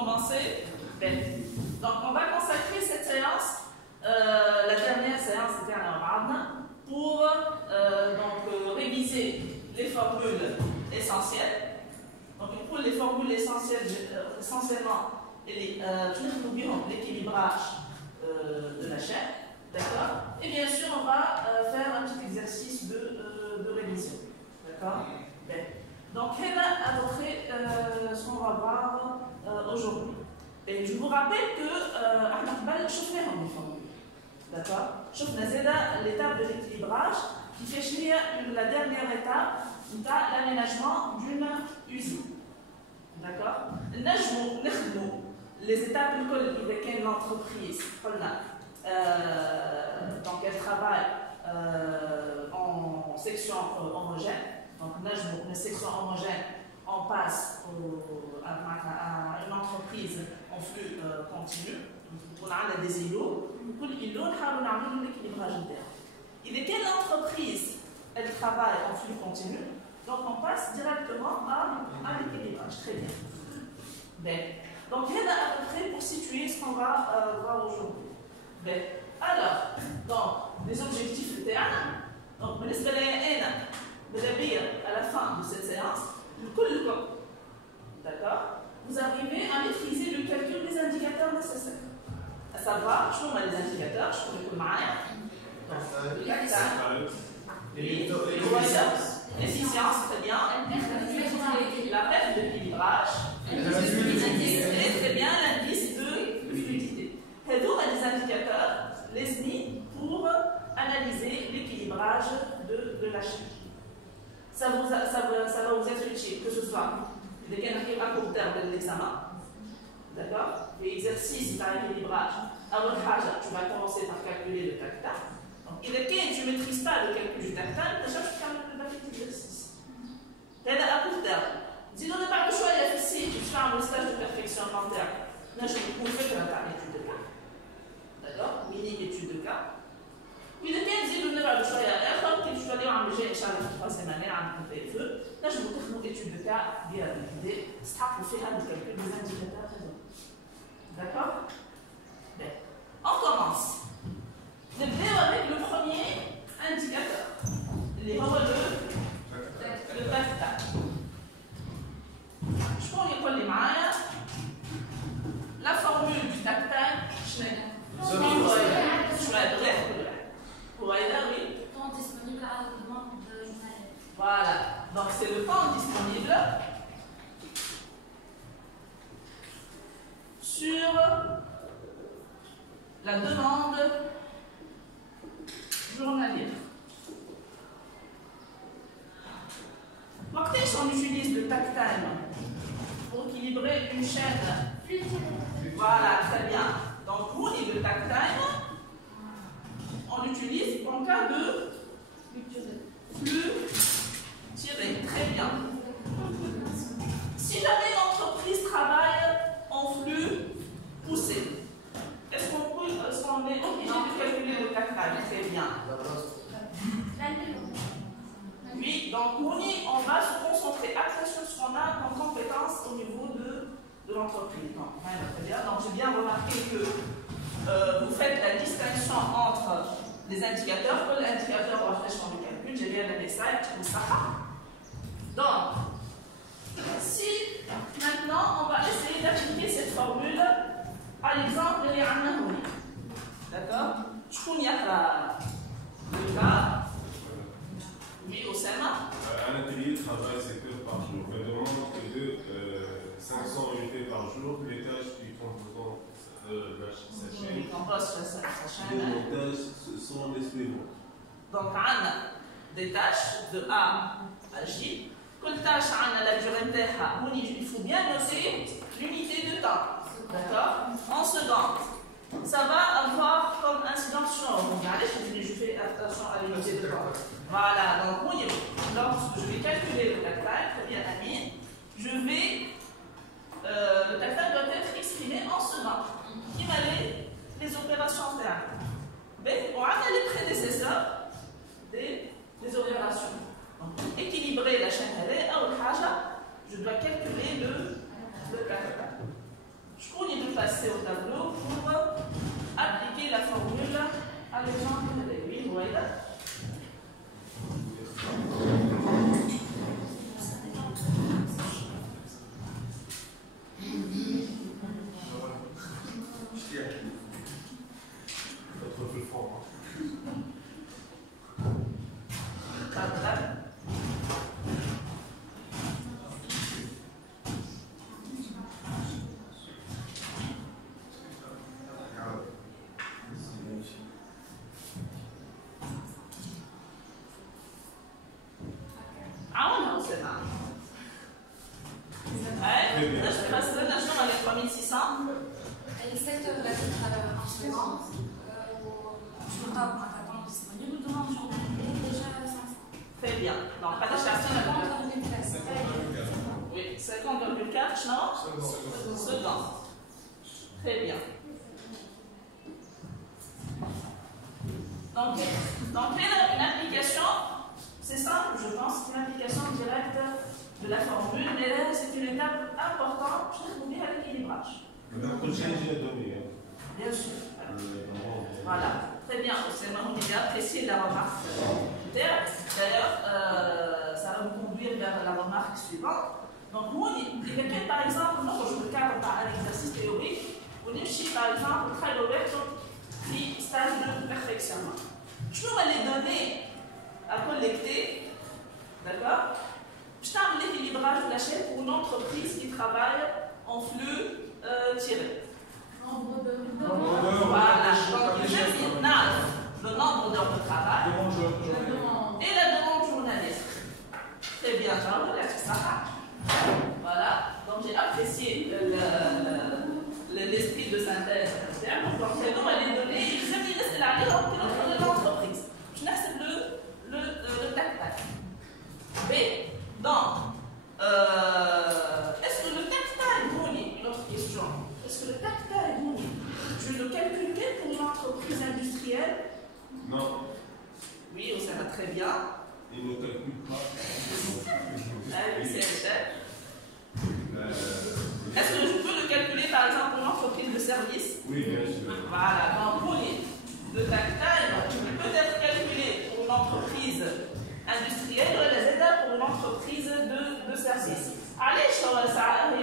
commencer? Donc, on va consacrer cette séance, la dernière séance pour réviser les formules essentielles. Donc, pour les formules essentielles, essentiellement, l'équilibrage de la chaîne. D'accord? Et bien sûr, on va faire un petit exercice de révision. D'accord? Donc, à peu près ce qu'on va voir aujourd'hui. Et je vous rappelle que je fais les formules. D'accord? Je fais l'étape de l'équilibrage qui fait la dernière étape de l'aménagement d'une usine. D'accord? Les étapes de l'entreprise, donc elle travaille en section homogène. Donc, une section homogène, on passe à une entreprise en flux continu. On a des îlots. Pour l'îlot, on a l'équilibrage interne. Et quelle entreprise elle travaille en flux continu? Donc, on passe directement à l'équilibrage. Très bien. Donc, il y a à peu près pour situer ce qu'on va voir aujourd'hui. Alors, donc, les objectifs de terrain. Donc, à la fin de cette séance, d'accord, vous arrivez à maîtriser le calcul des indicateurs nécessaires. À savoir, je vous mets les indicateurs, je vous les l'efficience, très bien, la perte de l'équilibrage, et très bien l'indice de fluidité. Et donc, les indicateurs, les SMI, pour analyser l'équilibrage de la chaîne. Ça va vous être utile, que ce soit à court terme de l'examen, d'accord? L'exercice d'équilibrage, tu vas commencer par calculer le tactile. Donc, et tu ne maîtrises pas le calcul du tactile, tu cherches à faire le petit exercice. C'est à court terme. Si on n'a pas le choix, il y a ici, tu fais un stage de perfection interne. Là, je vais vous faire une étude de cas. D'accord? Mini étude de cas. Puis le 15 dit de le choix à l'heure, que tu vas aller en BG, Inch'Allah, la troisième année, en PFE. Là, je vais vous faire une étude de cas bien validée. C'est pour faire le calcul des indicateurs. D'accord? On commence. Je vais avec le premier indicateur. Le tactile. Je prends les mailles. La formule du tactile, je l'ai. Temps disponible à la demande de journalier. Voilà, donc c'est le temps disponible sur la demande journalière. Donc, on utilise le tactile pour équilibrer une chaîne. Voilà, très bien. Donc, pour le tactile, on l'utilise en cas de flux tiré. Très bien. Si jamais l'entreprise travaille en flux poussé, est-ce qu'on est obligé de calculer le tactile? Très bien. Oui, donc on va se concentrer attention sur ce qu'on a comme compétence au niveau de l'entreprise. Très bien. Donc j'ai bien remarqué que vous faites la distinction entre les indicateurs, que l'indicateur rafraîchissement du calcul, j'ai bien donné ça, et ça. Donc, si maintenant on va essayer d'appliquer cette formule à l'exemple de l'Iranahouni. D'accord? Je connais le cas. Oui, au Sénat. Un atelier de travail, 7 heures par jour. La demande est de 500 unités par jour. Les tâches du composant de sa chaîne. Les montages sont les suivantes. Donc, on a des tâches de A à J. Quelle tâche on a la durée il faut bien noter l'unité de temps. D'accord? En secondes. Ça va avoir comme incidence sur je fais attention à l'unité de temps. Voilà, donc lorsque je vais calculer le tactile, très bien ami, le tactile doit être exprimé en secondes. Qui va les opérations terrestres. On a les prédécesseurs des opérations. Donc, équilibrer la chaîne je dois calculer le tactile. Très bien. Donc, pas d'achetation. Oui, 50,4 secondes. Très bien. Donc, une application, c'est simple, je pense, une application directe de la formule, mais là, c'est une étape importante pour vous dire à l'équilibrage. Bien sûr. Voilà. Très bien. C'est vraiment bien apprécié la remarque. D'ailleurs, ça va vous conduire vers la remarque suivante. Donc, nous, il y a par exemple, nous, je me cadre par un exercice théorique, on est par exemple, très qui stage de perfectionnement. Je trouve les données à collecter, d'accord? Je t'ai l'équilibrage de la chaîne pour une entreprise qui travaille en flux tiré. Voilà, donc le nombre d'heures de travail et la demande journaliste. Très bien, ça. Voilà, donc j'ai apprécié l'esprit de synthèse. Donc, les données, ils examinent l'entreprise. Je laisse le tac-tac. B, donc, est-ce que le tac-tac est moni? Une autre question. Est-ce que le tac-tac est moni? Je le calculais pour une entreprise industrielle? Non. Oui, ça va très bien. Il ne calcule pas. Ah oui, c'est cher. Est-ce que je peux le calculer par exemple pour une entreprise de service? Oui, bien sûr. Voilà, donc pour le tac-tac, peut être calculé pour une entreprise industrielle ou les étapes pour une entreprise de service. Allez,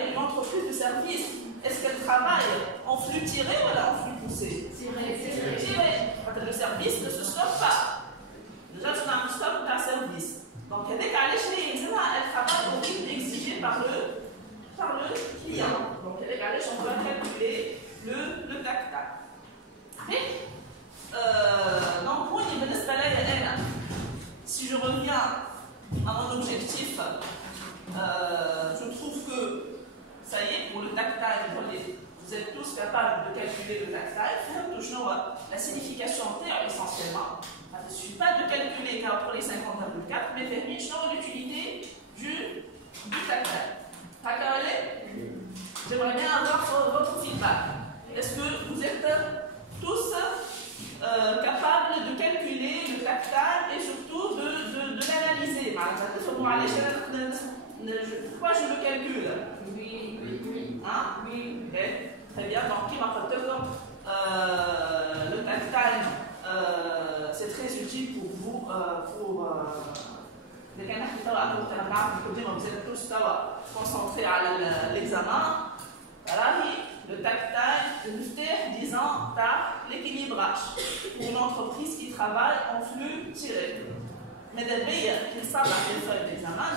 une entreprise de service, est-ce qu'elle travaille en flux tiré ou en flux poussé? Tiré. Le service ne se stoppe pas. Déjà, tu as un stop d'un service. Donc, dès qu'elle travaille au rythme exigé par le client. Donc, on doit calculer le tac-tac. Donc, pour si je reviens à mon objectif, je trouve que ça y est, pour le tac-tac, vous êtes tous capables de calculer le tac-tac. Toujours la signification terre essentiellement. Il ne suffit pas de calculer pour les 50,4, mais permet l'utilité du tac-tac. J'aimerais bien avoir votre feedback. Est-ce que vous êtes tous capables de calculer le tac-tac et surtout de l'analyser? Pourquoi je le calcule? Oui. Hein? Oui. Okay. Très bien. Donc, qui m'a fait le tac-tac, c'est très utile pour vous, pour les canards qui vous êtes tous concentrés à l'examen. Voilà, le tac-tac, disant l'équilibrage pour une entreprise qui travaille en flux tiré. Mais d'abord, qui savent les feuilles d'examen,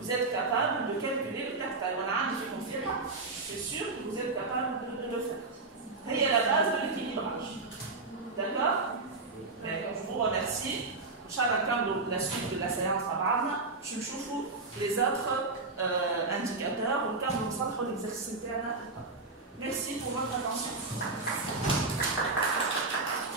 vous êtes capable de calculer le tac-tac. On a un confirme, c'est sûr que vous êtes capable de le faire. C'est la base de l'équilibrage. D'accord? Je vous remercie. Inch'Allah, comme la suite de la séance je vous les autres indicateurs au cas où nous sommes pour l'exercice interne. Merci pour votre attention.